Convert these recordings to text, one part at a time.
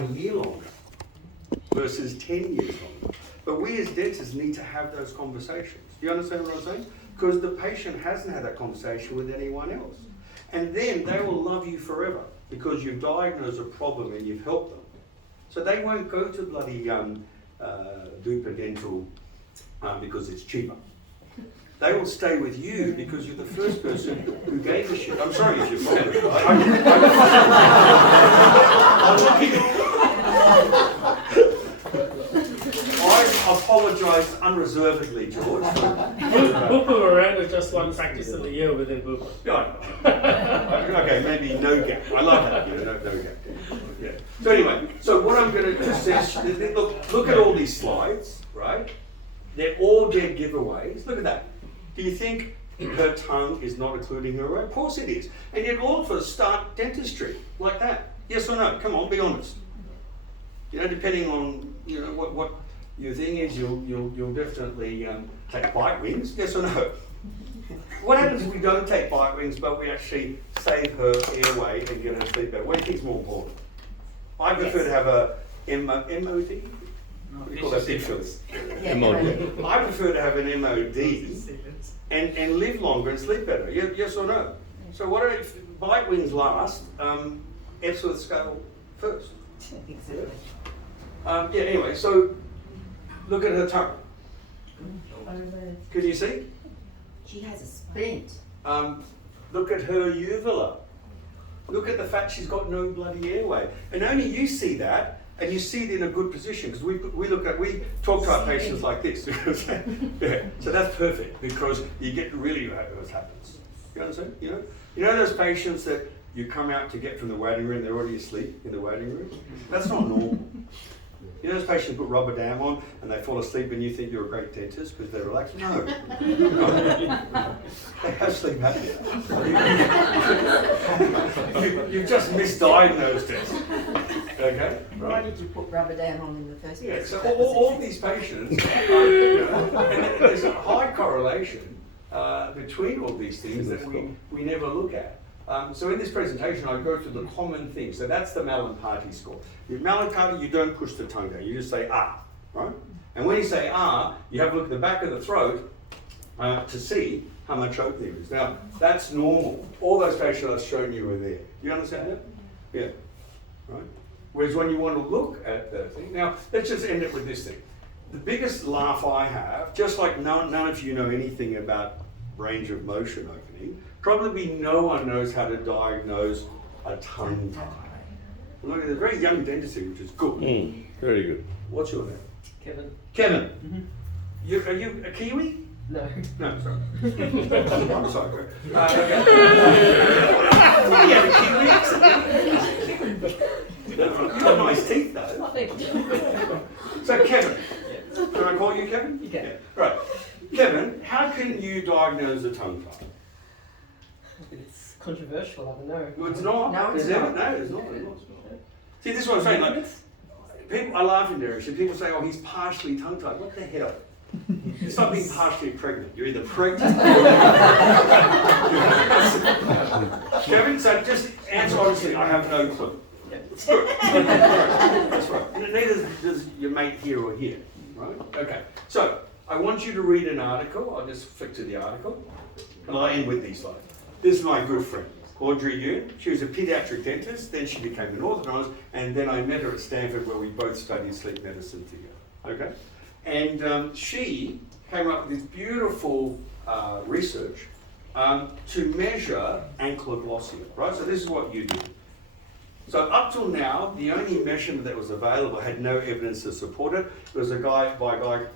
1 year longer versus 10 years longer. But we as dentists need to have those conversations. Do you understand what I'm saying? Because the patient hasn't had that conversation with anyone else. And then they will love you forever because you've diagnosed a problem and you've helped them. So they won't go to bloody Bupa Dental because it's cheaper. They will stay with you because you're the first person who gave a shit. I'm sorry if you're bothered. I apologise unreservedly, George. Bupa were around just one practice of the year within Bupa. Yeah. Okay, maybe no gap. I love that. No gap. Yeah. So anyway, so what I'm going to just say, look at all these slides, right? They're all dead giveaways. Look at that. Do you think her tongue is not including her own? Of course it is. And yet all of us start dentistry like that. Yes or no? Come on, be honest. Depending on what your thing is, you'll definitely take bite wings. Yes or no? What happens if we don't take bite wings, but we actually save her airway and get her sleep better? What do you think is more important? I prefer to have a MOD. We call that big fillers. MOD. I prefer to have an MOD and live longer and sleep better. Yes or no? So what if bite wings last? Epworth scale first. Exactly. Anyway, so look at her tongue. Can you see? She has a splint. Look at her uvula. Look at the fact she's got no bloody airway. And only you see that, and you see it in a good position, because we talk to our patients like this. Yeah. So that's perfect, because you get really what happens. You understand? You know those patients that you come out to get from the waiting room, they're already asleep in the waiting room? That's not normal. You know those patients put rubber dam on and they fall asleep and you think you're a great dentist because they're relaxed? No. They have sleep apnea. You've just misdiagnosed it. Okay? Why did you put rubber dam on in the first place? Yeah, so all these patients, and there's a high correlation between all these things that we never look at. So in this presentation, I go through the common things. So that's the Mallampati score. With Mallampati, you don't push the tongue down. You just say ah, right? And when you say ah, you have a look at the back of the throat to see how much oak there is. Now, that's normal. All those patients I've shown you are there. Do you understand that? Yeah. Right? Whereas when you want to look at the thing, now let's just end it with this thing. The biggest laugh I have, just like none of you know anything about range of motion opening, probably no one knows how to diagnose a tongue tie. Look at the very young dentistry, which is good. Very good. What's your name? Kevin. Kevin. Mm-hmm. Are you a Kiwi? No. No, sorry. I'm sorry. Okay. You have a Kiwi accent. You have nice teeth, though. Thank you. So, Kevin. Can I call you Kevin? You can. Yeah. Right. Kevin, how can you diagnose a tongue tie? It's controversial, I don't know. Well, it's not. No, it's Is not. it? No, it's not. See, this is what I'm saying. Like, people, I laugh in there. People say, "Oh, he's partially tongue-tied." What the hell? It's not being partially pregnant. You're either pregnant. Kevin, so just answer honestly. I have no clue. That's good. That's right. And neither does your mate here or here, right? Okay. So I want you to read an article. I'll just flick to the article, and I'll end with these slides. This is my good friend, Audrey Yoon. She was a pediatric dentist, then she became an orthodontist, and then I met her at Stanford where we both studied sleep medicine together, okay? And she came up with this beautiful research to measure ankyloglossia, right? So this is what you do. So up till now, the only measurement that was available had no evidence to support it. It was a guy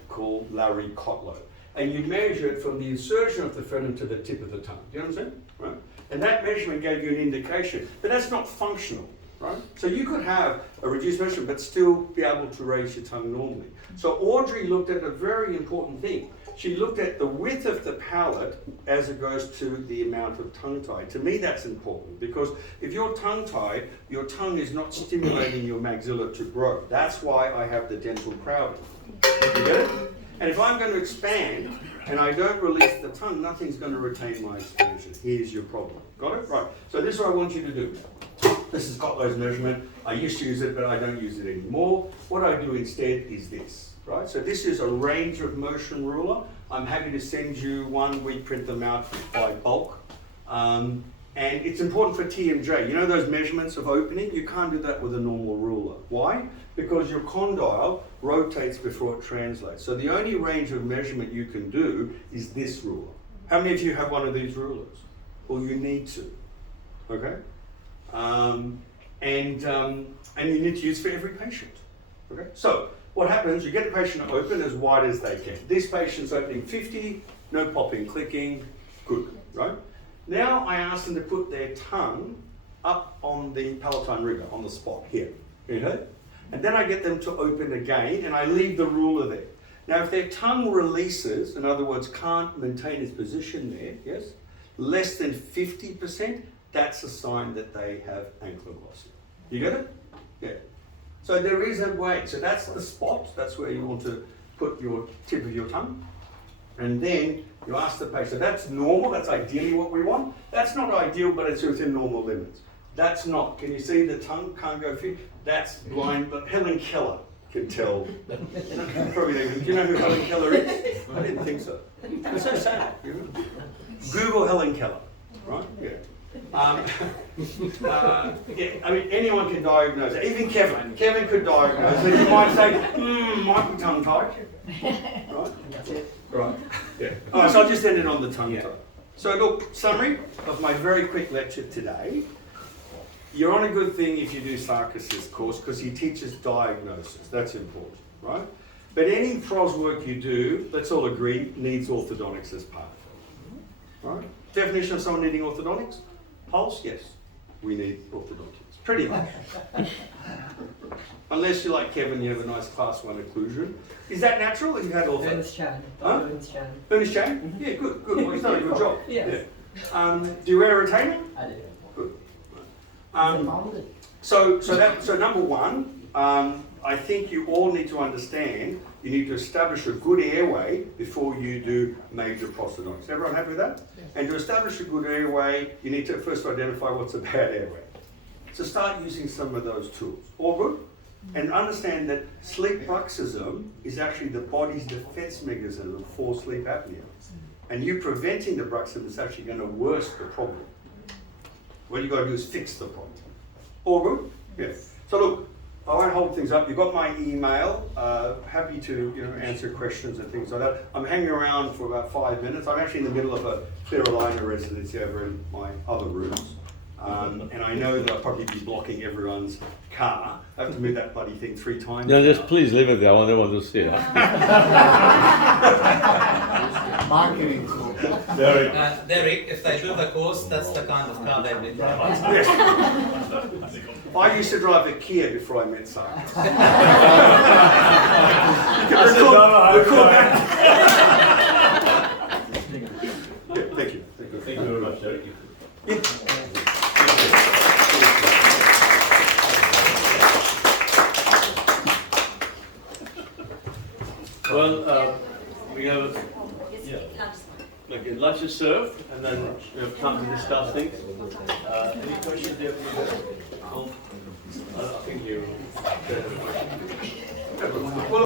called Larry Kotlow. And you measure it from the insertion of the frenum to the tip of the tongue. Do you understand? Right? And that measurement gave you an indication, but that's not functional, right? So you could have a reduced measurement, but still be able to raise your tongue normally. So Audrey looked at a very important thing. She looked at the width of the palate as it goes to the amount of tongue tie. To me, that's important because if you're tongue tied, your tongue is not stimulating your maxilla to grow. That's why I have the dental crowding. You get it? And if I'm going to expand and I don't release the tongue, nothing's going to retain my expansion. Here's your problem. Got it? Right. So this is what I want you to do. This is Gotlow's measurement. I used to use it, but I don't use it anymore. What I do instead is this. Right? So this is a range of motion ruler. I'm happy to send you one. We print them out by bulk. And it's important for TMJ. You know those measurements of opening? You can't do that with a normal ruler. Why? Because your condyle rotates before it translates. So the only range of measurement you can do is this ruler. How many of you have one of these rulers? Well, you need to. Okay? And you need to use for every patient. Okay? So what happens, you get a patient to open as wide as they can. This patient's opening 50, no popping, clicking, good, right? Now I ask them to put their tongue up on the palatine rigor, on the spot here, okay? And then I get them to open again and I leave the ruler there. Now if their tongue releases, in other words, can't maintain its position there, yes, less than 50%, that's a sign that they have ankylosing. You get it? Yeah. So there is a way. So that's the spot. That's where you want to put your tip of your tongue. And then you ask the patient, so that's normal, that's ideally what we want. That's not ideal, but it's within normal limits. That's not. Can you see the tongue can't go fit? That's blind, but Helen Keller can tell. Probably they, do you know who Helen Keller is? I didn't think so. It's so sad. Google Helen Keller, right? Yeah. Yeah, I mean, anyone can diagnose it. Even Kevin. Kevin could diagnose it. You might say, might be tongue tied. Right? Right. Yeah. All right, so I'll just end it on the tongue tie. So look, summary of my very quick lecture today. You're on a good thing if you do Sarkis's course because he teaches diagnosis. That's important, right? But any pros work you do, let's all agree, needs orthodontics as part of it. Right? Definition of someone needing orthodontics? Pulse? Yes. We need orthodontics. Pretty much. Unless you're like Kevin, you have a nice class 1 occlusion. Is that natural or you've had ortho? Ernest Chan. Huh? Ernest Chan. Ernest Chan? Yeah, good, good. Well, he's done a good job. Yeah. Do you wear a retainer? I do. Good. Molded. So number one, I think you all need to understand you need to establish a good airway before you do major prosthodontics. Everyone happy with that? Yes. And to establish a good airway, you need to first identify what's a bad airway. So start using some of those tools. All good? And understand that sleep bruxism is actually the body's defense mechanism for sleep apnea. And you preventing the bruxism is actually going to worsen the problem. What you got to do is fix the problem. All good? Yes. So look, I won't hold things up. You've got my email. Happy to answer questions and things like that. I'm hanging around for about 5 minutes. I'm actually in the middle of a clear aligner residency over in my other rooms. And I know that I'll probably be blocking everyone's car. I have to move that bloody thing 3 times. No, just please leave it there. I don't want to see it. Marketing tool. Derek, if they do the course, that's the kind of car they will drive. Yes. I used to drive a Kia before I met Sarkis. Record back. Yeah, thank you. Thank you very much, Derek. Yeah. Well, we have like lunch is served, and then we have time to discuss things. Any questions you have? I think you.